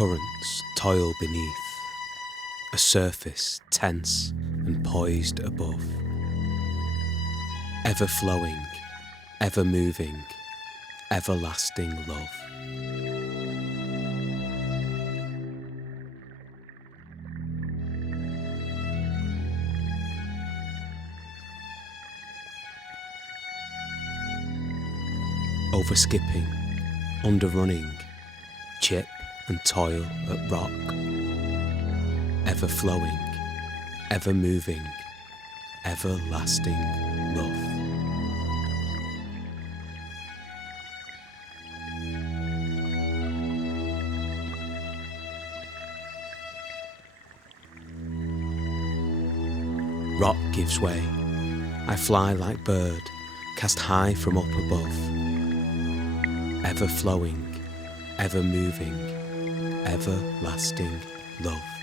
Currents toil beneath, a surface tense and poised above. Ever flowing, ever moving, everlasting love. Overskipping, underrunning, chip and toil at rock. Ever flowing, ever moving, everlasting love. Rock gives way, I fly like bird, cast high from up above. Ever flowing, ever moving, everlasting love.